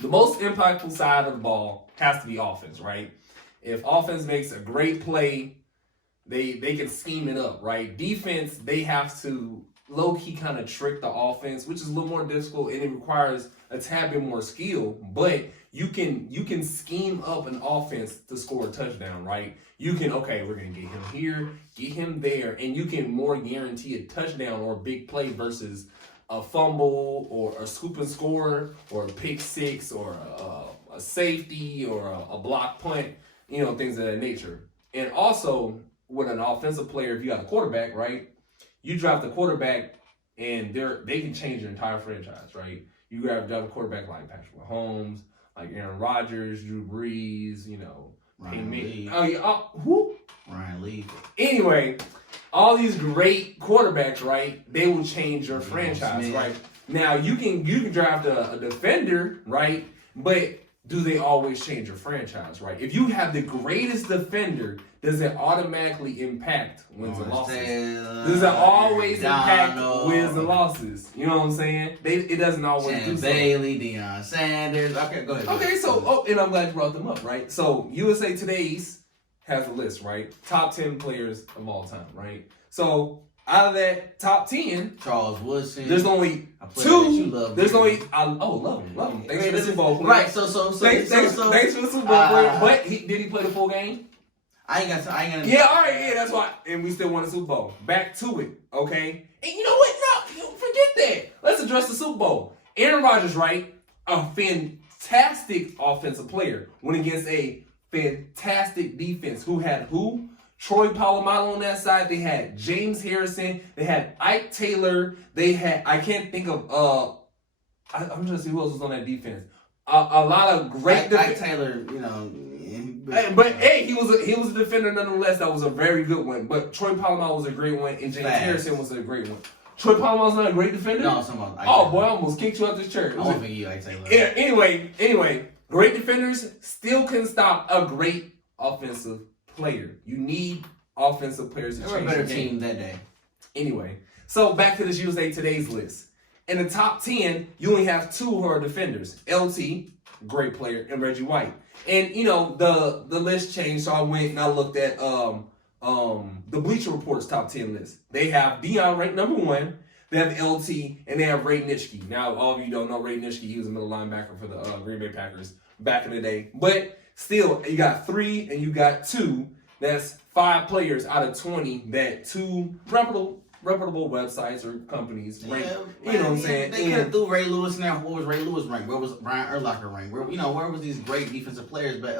the most impactful side of the ball has to be offense, right? If offense makes a great play, they can scheme it up, right? Defense, they have to low-key kind of trick the offense, which is a little more difficult, and it requires a tad bit more skill, but you can scheme up an offense to score a touchdown, right? You can, okay, we're going to get him here, get him there, and you can more guarantee a touchdown or a big play versus a fumble or a scoop and score or a pick six or a safety or a block punt, things of that nature. And also, with an offensive player, if you got a quarterback, right, you draft a quarterback and they can change your entire franchise, right? You draft a quarterback like Patrick Mahomes, like Aaron Rodgers, Drew Brees, Ryan Lee. Who? Ryan Lee. Anyway, all these great quarterbacks, right? They will change your franchise, Smith. right? Now you can draft a defender, right? But do they always change your franchise, right? If you have the greatest defender, does it automatically impact wins and losses? Does it always impact wins and losses? You know what I'm saying? It doesn't always do so. Bailey, Deion Sanders. Okay, go ahead. Okay, so and I'm glad you brought them up, right? So USA Today's has a list, right? Top 10 players of all time, right? So out of that top 10, Charles Woodson. there's only two. There's only love him. Thanks for the Super Bowl player. Right. Thanks for the Super Bowl player. But did he play the full game? I ain't got. Yeah, all right, yeah, that's why. And we still won the Super Bowl. Back to it, okay? And you know what? No, forget that. Let's address the Super Bowl. Aaron Rodgers, right? A fantastic offensive player. Went against a fantastic defense. Who had who? Troy Polamalu on that side. They had James Harrison. They had Ike Taylor. They had, I can't think of, I'm trying to see who else was on that defense. A lot of great Ike Taylor, But hey, he was a defender nonetheless. That was a very good one. But Troy Polamalu was a great one, and James Harrison was a great one. Troy Polamalu's not a great defender? No, someone. Oh boy, I almost kicked you out this chair. I won't think you Ike Taylor. Yeah, anyway, great defenders still can stop a great offensive player. You need offensive players to change They were a better the game. team that day. Anyway, so back to this USA Today's list. In the top 10, you only have two who are defenders. LT, great player, and Reggie White. And the list changed, so I went and I looked at the Bleacher Report's top 10 list. They have Deion ranked number 1. They have LT, and they have Ray Nitschke. Now, all of you don't know Ray Nitschke. He was a middle linebacker for the Green Bay Packers back in the day. But still, you got 3 and you got 2. That's 5 players out of 20 that 2 reputable websites or companies rank. You know what I'm saying? They could have threw Ray Lewis in there. What was Ray Lewis ranked? Where was Brian Urlacher ranked? Where was these great defensive players? But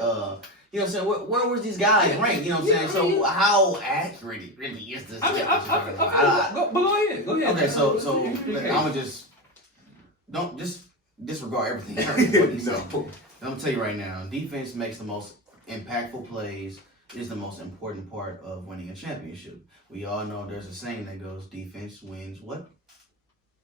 you know what I'm saying? Where was these guys ranked? You know what I'm saying? So how accurate it really is this? But go ahead. Okay, so I'm gonna just disregard everything. What you said. I'm gonna tell you right now, defense makes the most impactful plays. Is the most important part of winning a championship. We all know there's a saying that goes, defense wins what?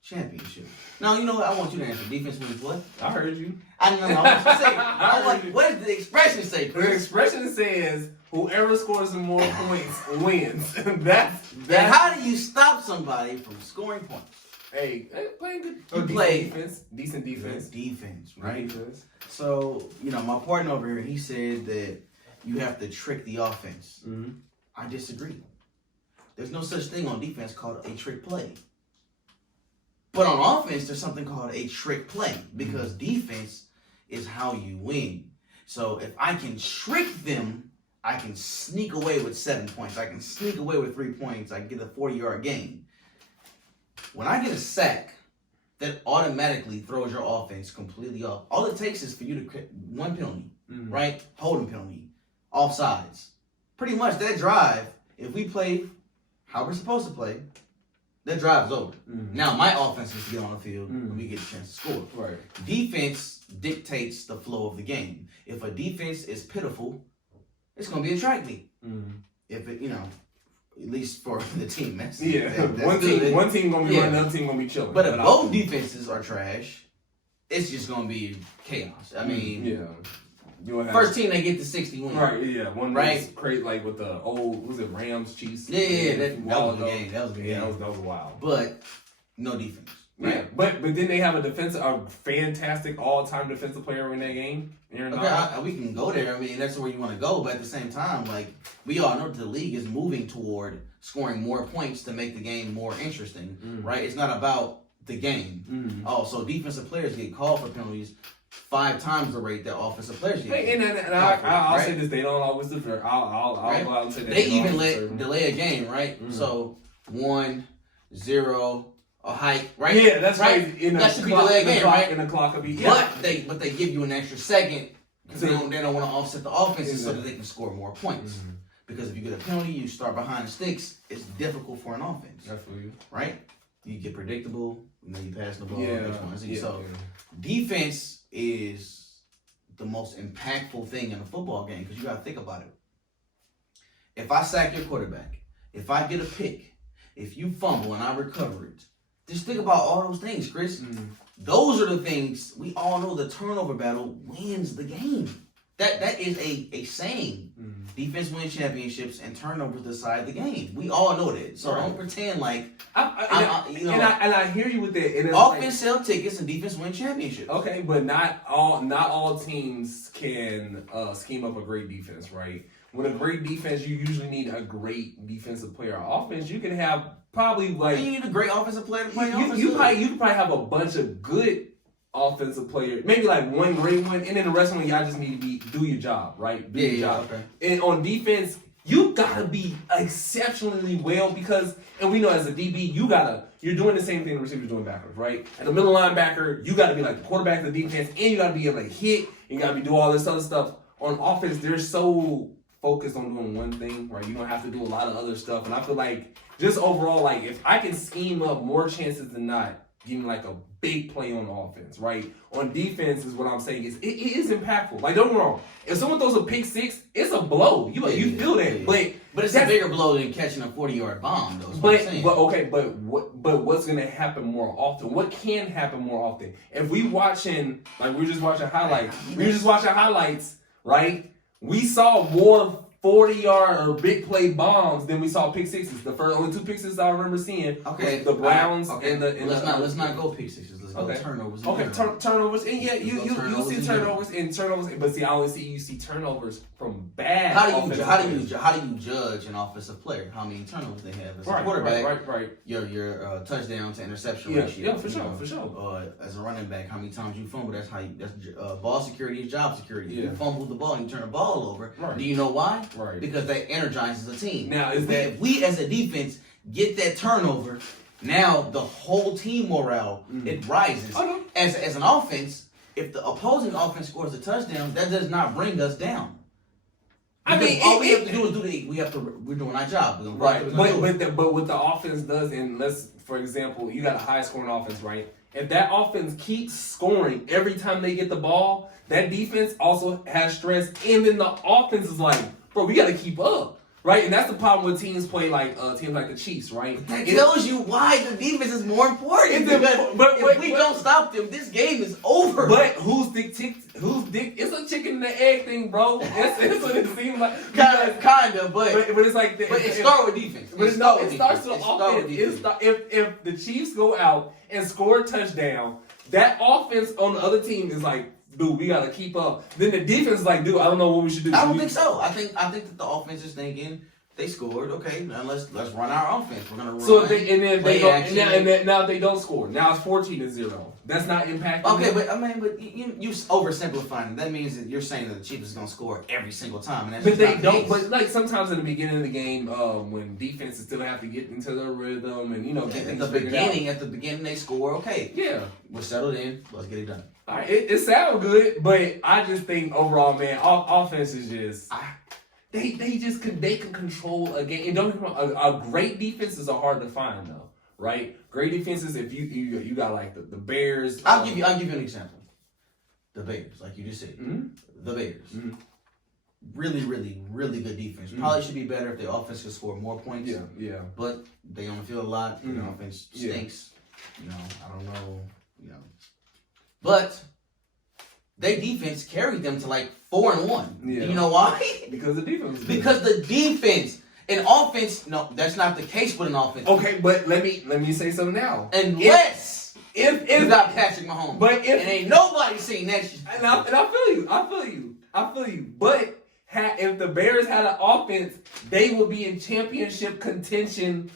Championship. Now, you know what? I want you to answer. Defense wins what? I heard you. I don't know. I want you to say. What does the expression say, Chris? The expression says, whoever scores the more points wins. That's And how do you stop somebody from scoring points? Hey, playing good defense. Decent defense. Defense, right? Defense. So, my partner over here, he said that you have to trick the offense. Mm-hmm. I disagree. There's no such thing on defense called a trick play. But on offense, there's something called a trick play because defense is how you win. So if I can trick them, I can sneak away with 7 points. I can sneak away with 3 points. I can get a 40-yard gain. When I get a sack, that automatically throws your offense completely off. All it takes is for you to create one penalty, right? Holding penalty. Offsides. Pretty much that drive, if we play how we're supposed to play, that drive is over. Now my offense is to get on the field and we get a chance to score. Right. Defense dictates the flow of the game. If a defense is pitiful, it's going to be a track meet. If it, at least for the team. One team going to be running, another team going to be chilling. But if both defenses are trash, it's just going to be chaos. I mean, first team they get to 60 wins. Right, yeah. One right? Crazy, like with the old, was it Rams, Chiefs? Yeah, that was a good game. That was wild. But no defense. Yeah, but then they have a fantastic all-time defensive player in that game. Okay, we can go there. I mean, that's where you want to go. But at the same time, like, we all know that the league is moving toward scoring more points to make the game more interesting, right? It's not about the game. So defensive players get called for penalties 5 times the rate that offensive players get. I'll say this: they don't always deserve. I'll go out and say that they even delay a game, right? So 1-0. A hike, right? Yeah, that's right. That should be delayed game, right? And the clock will be. Yeah. But they give you an extra second because they don't want to offset the offenses so that they can score more points. Because if you get a penalty, you start behind the sticks. It's difficult for an offense. That's for you, right? You get predictable, and then you pass the ball. Yeah. So defense is the most impactful thing in a football game because you got to think about it. If I sack your quarterback, if I get a pick, if you fumble and I recover it. Just think about all those things, Chris. Those are the things we all know. The turnover battle wins the game. That is a saying. Defense wins championships and turnovers decide the game. We all know that. So don't pretend like I hear you with that. And offense sell tickets and defense win championships. Okay, but not all teams can scheme up a great defense, right? With a great defense, you usually need a great defensive player. Offense, you can have probably like you need a great offensive player to play offense. You could probably have a bunch of good offensive players, maybe like one great one, and then the rest of them y'all just need to do your job, right? Do your job. Okay. And on defense, you gotta be exceptionally well because, and we know as a DB, you're doing the same thing the receivers doing backwards, right? At the middle linebacker, you gotta be like the quarterback of the defense, and you gotta be able to hit, you gotta do all this other stuff. On offense, they're so focused on doing one thing, right? You don't have to do a lot of other stuff. And I feel like just overall, like if I can scheme up more chances than not, getting like a big play on offense, right? On defense is what I'm saying is it is impactful. Like don't get me wrong, if someone throws a pick 6, it's a blow. You feel that, but it's a bigger blow than catching a 40-yard bomb, though. But what's gonna happen more often? What can happen more often? If we we're just watching highlights, right? We saw more 40-yard or big play bombs than we saw pick 6s. The only 2 pick 6s I remember seeing. Okay. The Browns and let's not go pick 6s. Let's go turnovers. Okay, turnovers, and you see turnovers, but see, I always see you see turnovers from bad. How do you judge an offensive player? How many turnovers they have as a quarterback? Right. Your touchdown to interception ratio. Yeah, for sure. As a running back, how many times you fumble? That's ball security is job security. You fumble the ball and you turn the ball over. Right. Do you know why? Right. Because that energizes the team. Now if we as a defense get that turnover, now the whole team morale it rises. Okay. As an offense, if the opposing offense scores a touchdown, that does not bring us down. Because all we have to do is we're doing our job. But what the offense does, and for example, you got a high scoring offense, right? If that offense keeps scoring every time they get the ball, that defense also has stress, and then the offense is like, bro, we got to keep up, right? And that's the problem with teams like the Chiefs, right? That tells you why the defense is more important. But if we don't stop them, this game is over. But who's dick? It's a chicken and the egg thing, bro. That's what it seems like. Kinda, but it's like it starts with defense. But it starts with offense. If the Chiefs go out and score a touchdown, that offense on the other team is like, dude, we gotta keep up. Then the defense is like, dude, I don't know what we should do. I don't think so. I think that the offense is thinking they scored. Okay, now let's run our offense. We're gonna run. So now if they don't score, now it's 14-0. That's not impacting. Okay, but you oversimplifying it. That means that you're saying that the Chiefs is gonna score every single time, and that's but they don't. But like sometimes in the beginning of the game, when defenses still have to get into their rhythm and get things figured out. At the beginning they score. Okay, yeah, we're settled in. Let's get it done. All right, it sounds good, but I just think overall, man, offense is just they can control a game. And don't get me wrong, a great defenses are hard to find though, right? Great defenses, if you got like the Bears. I'll give you an example. The Bears, like you just said, the Bears, really, really, really good defense. Probably should be better if their offense could score more points. Yeah. But they on the field a lot. Their offense stinks. I don't know. But their defense carried them to like 4-1. Yeah. Do you know why? Because the defense. Because the defense. An offense, no, that's not the case with an offense. Okay, but let me say something now. Unless if you got Patrick Mahomes. But if and ain't nobody seen that shit. And I feel you. But if the Bears had an offense, they would be in championship contention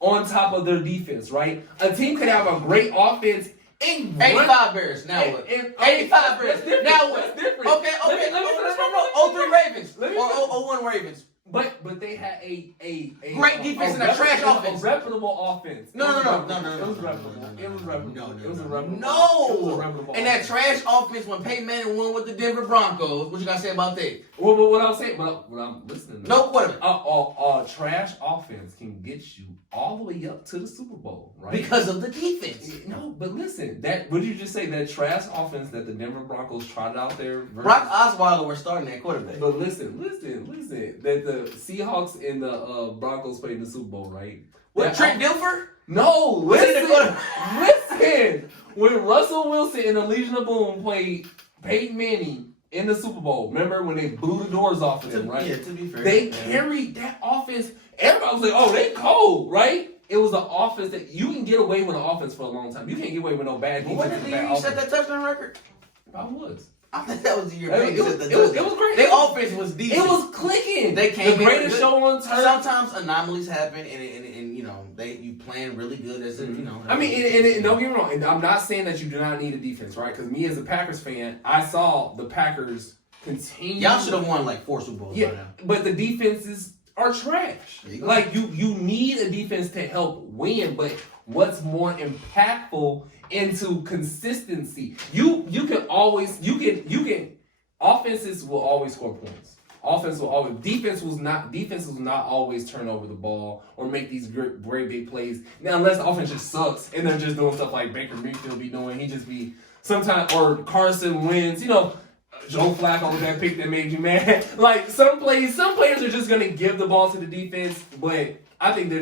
on top of their defense, right? A team could have a great offense. 85 Bears. Now what? 85 Bears. Now what? That's different. Okay. No. 03 Ravens. Or 01 Ravens. But they had a great defense and a trash offense. A reputable offense. No. It was reputable. No. And that trash offense when Peyton Manning won with the Denver Broncos. What you gotta say about that? Well, what I'm saying, what I'm listening to. No, what? A trash offense can get you all the way up to the Super Bowl, right? Because of the defense. No, but listen, what did you just say? That trash offense that the Denver Broncos trotted out there. Brock Osweiler was starting that quarterback. But listen. That the Seahawks and the Broncos played in the Super Bowl, right? What, Trent Dilfer? No, listen. When Russell Wilson and the Legion of Boom played Peyton Manning in the Super Bowl, remember when they blew the doors off of them, right? Yeah, to be fair. They carried that offense. Everybody was like, oh, they cold, right? It was an offense that you can get away with an offense for a long time. You can't get away with no bad defense. What did you set that touchdown record? I was. I think that was the year. It was great. Their offense was decent. It was clicking. They came the greatest show on turf. Sometimes anomalies happen, and you know you playing really good as a, you know. I mean, and don't get me wrong. And I'm not saying that you do not need a defense, right? Because me as a Packers fan, I saw the Packers continue. Y'all should have won like 4 Super Bowls. Yeah, by now. but the defenses are trash. Like you need a defense to help win, but what's more impactful into consistency? You can offenses will always score points. Defenses will not always turn over the ball or make these great big plays. Now, unless the offense just sucks and they're just doing stuff like Baker Mayfield be doing, he just be sometimes, or Carson Wentz, Joe Flacco with that pick that made you mad. Like some players are just gonna give the ball to the defense, but I think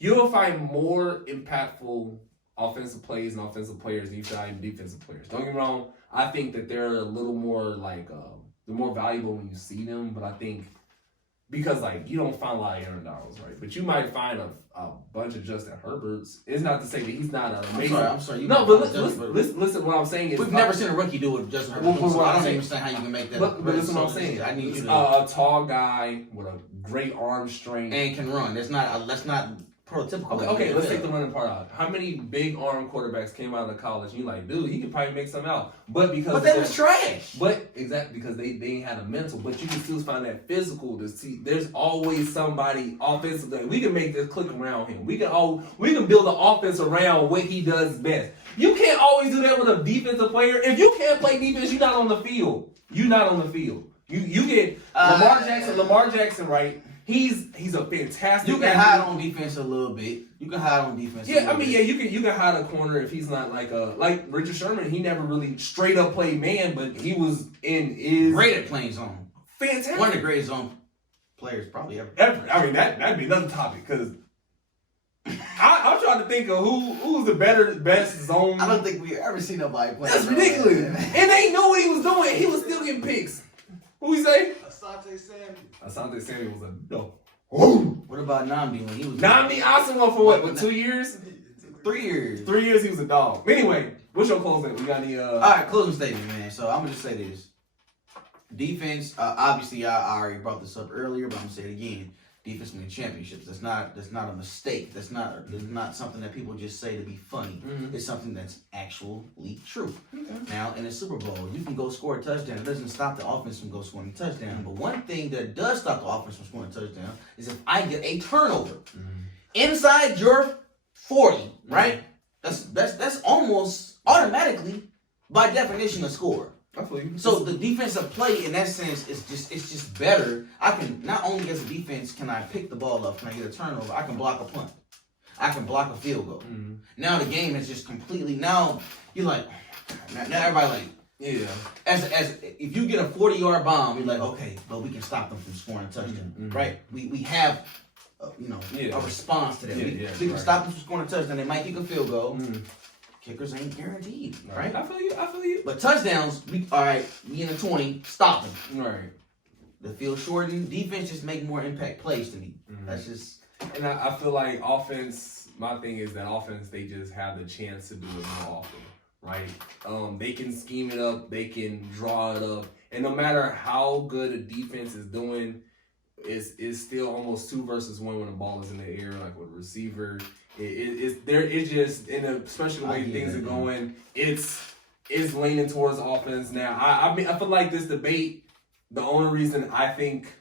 you'll find more impactful offensive plays and offensive players than you find defensive players. Don't get me wrong. I think that they're a little more like they're more valuable when you see them, but I think because like you don't find a lot of Aaron Donalds, right? But you might find a bunch of Justin Herberts. It's not to say that he's not an amazing. I'm sorry. No, but listen. What I'm saying is we've never seen a rookie do it with Justin Herbert. So I don't understand how you can make that. But listen, what I'm saying. I need you to a tall guy with a great arm strength and can run. That's not prototypical. Okay, let's take the running part out. How many big arm quarterbacks came out of college and you're like, dude, he could probably make something out. But that was trash. But exactly because they ain't had a mental. But you can still find that physical to see. There's always somebody offensively. We can make this click around him. We can build an offense around what he does best. You can't always do that with a defensive player. If you can't play defense, you're not on the field. You get Lamar Jackson, right? He's a fantastic. You can hide on defense a little bit. Yeah, I mean, you can hide a corner if he's not like Richard Sherman. He never really straight up played man, but he was great at playing zone. Fantastic. One of the greatest zone players probably ever. I mean, that'd be another topic because I'm trying to think of who's the best zone. I don't think we ever seen nobody play. That's ridiculous. And they knew what he was doing. He was still getting picks. Who you say? Asante Samuel was a no. What about Nnamdi when he was? Nnamdi Asante won for what? 2 years? 3 years. 3 years he was a dog. Anyway, what's your closing? We got any? All right, closing statement, man. So I'm gonna just say this: defense. Obviously, I already brought this up earlier, but I'm gonna say it again. Defense wins championships. That's not a mistake. That's not something that people just say to be funny. Mm-hmm. It's something that's actually true. Okay. Now, in a Super Bowl, you can go score a touchdown. It doesn't stop the offense from go scoring a touchdown. Mm-hmm. But one thing that does stop the offense from scoring a touchdown is if I get a turnover inside your 40, right? That's almost automatically, by definition, a score. So the defensive play in that sense is just better. I can not only as a defense can I pick the ball up, can I get a turnover, I can block a punt. I can block a field goal. Mm-hmm. Now the game is just completely now you're like now everybody like yeah. As if you get a 40-yard bomb, you're like, okay, but we can stop them from scoring a touchdown. Mm-hmm. Right? We have a response to that. We can stop them from scoring a touchdown. They might kick a field goal. Mm-hmm. Kickers ain't guaranteed, right? I feel you. But touchdowns, we in the 20, stop them. Right. The field shortened, defense just make more impact plays to me. Mm-hmm. That's just. And I feel like offense my thing is that offense, they just have the chance to do it more often, right? They can scheme it up, they can draw it up, and no matter how good a defense is doing, it's still almost 2 versus 1 when the ball is in the air, like with a receiver. It's just, and especially the way things are going, it's leaning towards offense now. I mean, I feel like this debate, the only reason I think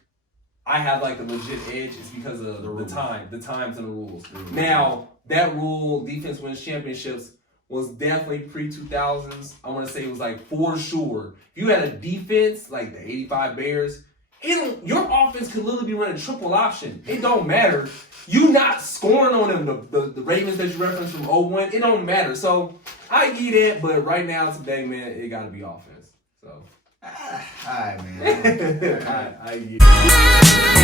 I have like a legit edge is because of the times and the rules. Now, that rule, defense wins championships, was definitely pre-2000s. I want to say it was like for sure. If you had a defense like the 85 Bears, your offense could literally be running triple option. It don't matter. You not scoring on them. The Ravens that you referenced from 01, it don't matter. So I get it, but right now today, man, it got to be offense. So. All right, man. I get it.